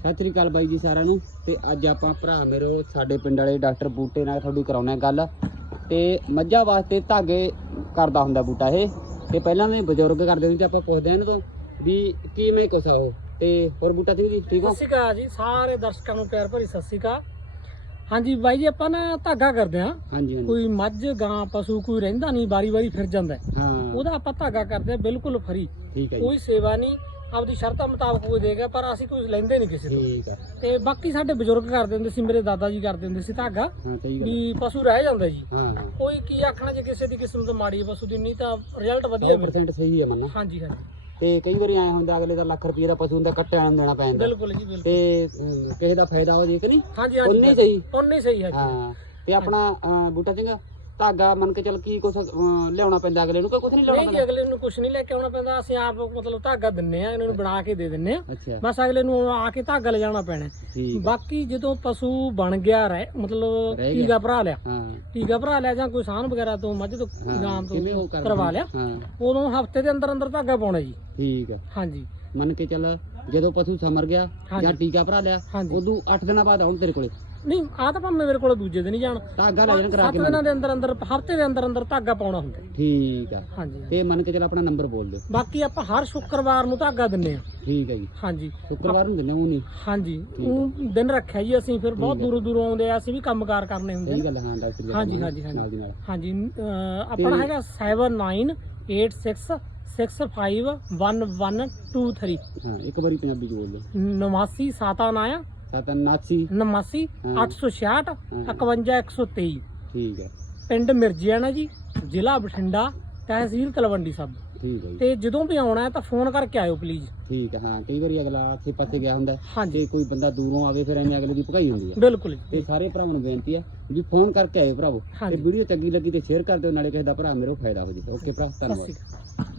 ਸਤਿ ਸ੍ਰੀ ਅਕਾਲ ਬਾਈ ਜੀ ਸਾਰਿਆਂ ਨੂੰ ਤੇ ਅੱਜ ਆਪਾਂ ਭਰਾ ਮੇਰੋ ਸਾਡੇ ਪਿੰਡ ਵਾਲੇ ਡਾਕਟਰ ਬੂਟੇ ਨਾਲ ਤੁਹਾਡੀ ਕਰਾਉਣਾ ਗੱਲ ਤੇ ਮੱਝਾਂ ਵਾਸਤੇ ਧਾਗੇ ਕਰਦਾ ਹੁੰਦਾ ਬੂਟਾ ਇਹ ਤੇ ਪਹਿਲਾਂ ਮੈਂ ਬਜ਼ੁਰਗ ਕਰਦੇ ਹੁੰਦੇ ਤੇ ਆਪਾਂ ਪੁੱਛਦੇ ਇਹਨਾਂ ਤੋਂ ਵੀ ਕਿਵੇਂ ਆ ਉਹ ਤੇ ਹੋਰ ਬੂਟਾ ਸਿੰਘ ਜੀ ਠੀਕ ਹੋ? ਸਤਿ ਸ਼੍ਰੀ ਅਕਾਲ ਜੀ ਸਾਰੇ ਦਰਸ਼ਕਾਂ ਨੂੰ ਪਿਆਰ ਭਰੀ ਸਤਿ ਸ਼੍ਰੀ ਅਕਾਲ। ਹਾਂਜੀ ਬਾਈ ਜੀ ਆਪਾਂ ਨਾ ਧਾਗਾ ਕਰਦੇ ਆ ਹਾਂਜੀ ਹਾਂਜੀ। ਕੋਈ ਮੱਝ ਗਾਂ ਪਸ਼ੂ ਕੋਈ ਰਹਿੰਦਾ ਨਹੀਂ ਵਾਰੀ-ਵਾਰੀ ਫਿਰ ਜਾਂਦਾ ਹੈ। ਹਾਂ। ਉਹਦਾ ਆਪਾਂ ਧਾਗਾ ਕਰਦੇ ਆ ਬਿਲਕੁਲ ਫਰੀ। ਠੀਕ ਹੈ ਜੀ। ਕੋਈ ਸੇਵਾ ਨਹੀਂ ਆਪਦੀ ਸ਼ਰਤਾਂ ਮੁਤਾਬਕ ਕੋਈ ਦੇਗਾ ਪਰ ਅਸੀਂ ਕੁਝ ਲੈਂਦੇ ਨਹੀਂ ਕਿਸੇ ਤੋਂ। ਠੀਕ ਆ। ਤੇ ਬਾਕੀ ਸਾਡੇ ਬਜ਼ੁਰਗ ਕਰਦੇ ਹੁੰਦੇ ਸੀ ਮੇਰੇ ਦਾਦਾ ਜੀ ਕਰਦੇ ਹੁੰਦੇ ਸੀ ਧਾਗਾ ਹਾਂ ਸਹੀ ਗੱਲ ਵੀ ਪਸ਼ੂ ਰਹਿ ਜਾਂਦਾ ਜੀ। ਹਾਂ ਹਾਂ। ਕੋਈ ਕੀ ਆਖਣਾ ਜੇ ਕਿਸੇ ਦੀ ਕਿਸਮਤ ਮਾੜੀ ਹੈ ਪਸ਼ੂ ਦੀ ਨਹੀਂ ਤਾਂ ਰਿਜ਼ਲਟ ਵਧੀਆ ਮਿਲਦਾ 100% ਸਹੀ ਹੈ ਮੰਨਾ। ਹਾਂਜੀ ਹਾਂਜੀ। ਤੇ ਕਈ ਵਾਰੀ ਐ ਹੁੰਦਾ ਅਗਲੇ ਦਾ ਲੱਖ ਰੁਪਏ ਦਾ ਪਸ਼ੂ ਹੁੰਦਾ ਕੱਟਿਆ ਨੂੰ ਦੇਣਾ ਪੈਂਦਾ। ਬਿਲਕੁਲ ਜੀ ਬਿਲਕੁਲ। ਤੇ ਅਮ, ਕਿਸੇ ਦਾ ਫਾਇਦਾ ਹੋ ਜੇ ਕਿ ਨਹੀਂ? ਹਾਂਜੀ ਉਨੇ ਹਾਂਜੀ ਸਹੀ। ਉਹਨੇ ਹੀ ਸਹੀ ਹੈ ਜੀ। ਹਾਂ। ਤੇ ਆਪਣਾ ਬੂਟਾ ਸਿੰਘ ਧਾਗਾ ਮੰਨ ਕੇ ਚੱਲ ਕੀ ਅਹ, ਲਿਆਉਣਾ ਪੈਂਦਾ ਅਗਲੇ ਨੂੰ ਕੋਈ ਕੁਛ ਨਹੀਂ ਲਿਆਉਣਾ ਨਹੀਂ ਜੀ ਅਗਲੇ ਨੂੰ ਕੁਝ ਨਹੀਂ ਲੈ ਕੇ ਆਉਣਾ ਪੈਂਦਾ ਅਸੀਂ ਆਪ ਮਤਲਬ ਧਾਗਾ ਦਿੰਨੇ ਆ ਇਹਨਾਂ ਨੂੰ ਬਣਾ ਕੇ ਦੇ ਦਿੰਨੇ ਆ। ਅੱਛਾ। ਬਸ ਅਗਲੇ ਨੂੰ ਆ ਕੇ ਧਾਗਾ ਲਿਜਾਣਾ ਪੈਣਾ। ਹੈ। ਠੀਕ ਬਾਕੀ ਜਦੋਂ ਪਸ਼ੂ ਬਣ ਗਿਆ ਰਹਿ ਮਤਲਬ ਰਹਿ ਗਿਆ। ਟੀਕਾ ਭਰਾ ਲਿਆ। ਹਾਂ। ਟੀਕਾ ਭਰਾ ਲਿਆ ਜਾਂ ਕੋਈ ਸਾਨ ਵਗੈਰਾ ਤੋਂ ਮੱਝ ਤੋਂ ਗਾਂ ਕਿਵੇਂ ਉਹ ਤੋਂ ਕਰਦੇ? ਕਰਵਾ ਲਿਆ ਹਾਂ। ਉਦੋਂ ਹਫ਼ਤੇ ਦੇ ਅੰਦਰ ਅੰਦਰ ਧਾਗਾ ਪਾਉਣਾ ਜੀ। ਠੀਕ ਹੈ ਹਾਂਜੀ। ਮੰਨ ਕੇ ਚੱਲ ਜਦੋਂ ਪਸ਼ੂ ਸਮਰ ਗਿਆ ਹਾਂਜੀ। ਜਾਂ ਟੀਕਾ ਭਰਾ ਲਿਆ ਹਾਂਜੀ। ਉਦੋਂ 8 ਦਿਨਾਂ ਬਾਅਦ ਆਉਣ ਤੇਰੇ ਕੋਲੇ। ਨਹੀਂ ਆ ਤਾਂ ਭਾਵੇਂ ਮੇਰੇ ਕੋਲ ਦੂਜੇ ਦਿਨ ਹੀ ਜਾਣ। ਧਾਗਾ ਲੈ ਜਾਣ ਕਰਾ ਸੱਤ ਕੇ ਦਿਨਾਂ ਦੇ ਅੰਦਰ ਅੰਦਰ ਹਫ਼ਤੇ ਦੇ ਅੰਦਰ ਅੰਦਰ ਧਾਗਾ ਪਾਉਣਾ ਹੁੰਦਾ। ਠੀਕ ਆ। ਹਾਂਜੀ ਤੇ ਮੰਨ ਕੇ ਚੱਲ ਆਪਣਾ ਨੰਬਰ ਬੋਲ ਦਿਓ। ਬਾਕੀ ਆਪਾਂ ਹਰ ਸ਼ੁੱਕਰਵਾਰ ਨੂੰ ਧਾਗਾ ਦਿੰਨੇ ਆ। ਠੀਕ ਹੈ ਜੀ। ਹਾਂਜੀ। ਸ਼ੁੱਕਰਵਾਰ ਨੂੰ ਦਿੰਦੇ ਉਹ ਨਹੀਂ। ਹਾਂਜੀ ਉਹ ਦਿਨ ਰੱਖਿਆ ਜੀ ਅਸੀਂ ਫਿਰ ਬਹੁਤ ਦੂਰੋਂ ਦੂਰੋਂ ਆਉਂਦੇ ਆ ਅਸੀਂ ਵੀ ਕੰਮਕਾਰ ਕਰਨੇ ਹੁੰਦੇ ਸਹੀ ਆ ਗੱਲ ਹਾਂ ਡਾਕਟਰ ਜੀ ਹਾਂਜੀ, ਹਾਂਜੀ, ਹਾਂਜੀ। ਨਾਲ ਦੀ ਨਾਲ। ਹਾਂਜੀ ਅਹ ਆਪਣਾ ਹੈਗਾ 7986651123 ਹਾਂ ਇੱਕ ਵਾਰੀ ਪੰਜਾਬੀ ਚ ਬੋਲ ਦਿਓ। 89 ਸਾਤਾ ਨਾਇਆ 779 89 ਹਾਂ। 866 51123 ਠੀਕ ਹੈ। ਪਿੰਡ ਮਿਰਜੀਆਣਾ ਜੀ ਜ਼ਿਲ੍ਹਾ ਬਠਿੰਡਾ ਤਹਿਸੀਲ ਤਲਵੰਡੀ ਸਾਬੋ ਠੀਕ ਹੈ ਜੀ। ਤੇ ਜਦੋਂ ਵੀ ਆਉਣਾ ਹੈ ਤਾਂ ਫੋਨ ਕਰਕੇ ਆਇਓ ਪਲੀਜ਼ ਠੀਕ ਹੈ ਹਾਂ। ਕਈ ਵਾਰੀ ਅਗਲਾ ਆਸੇ ਪਾਸੇ ਗਿਆ ਹੁੰਦਾ ਹੈ, ਹਾਂਜੀ। ਕੋਈ ਬੰਦਾ ਦੂਰੋਂ ਆਵੇ ਫਿਰ ਐਵੇਂ ਅਗਲੇ ਦੀ ਭਕਾਈ ਹੁੰਦੀ ਹੈ। ਬਿਲਕੁਲ ਜੀ। ਤੇ ਸਾਰੇ ਭਰਾਵਾਂ ਨੂੰ ਬੇਨਤੀ ਹੈ ਵੀ ਫੋਨ ਕਰਕੇ ਆਇਓ ਭਰਾਵੋ। ਤੇ ਹਾਂਜੀ। ਵੀਡੀਓ ਚੰਗੀ ਲੱਗੀ ਤੇ ਸ਼ੇਅਰ ਕਰ ਦਿਓ ਨਾਲੇ ਕਿਸੇ ਦਾ ਭਰਾ ਮੇਰੋ ਫਾਇਦਾ ਹੋ ਜੇ। ਓਕੇ ਭਰਾ ਸਤਿ ਧੰਨਵਾਦ ਸ਼੍ਰੀ ਅਕਾਲ।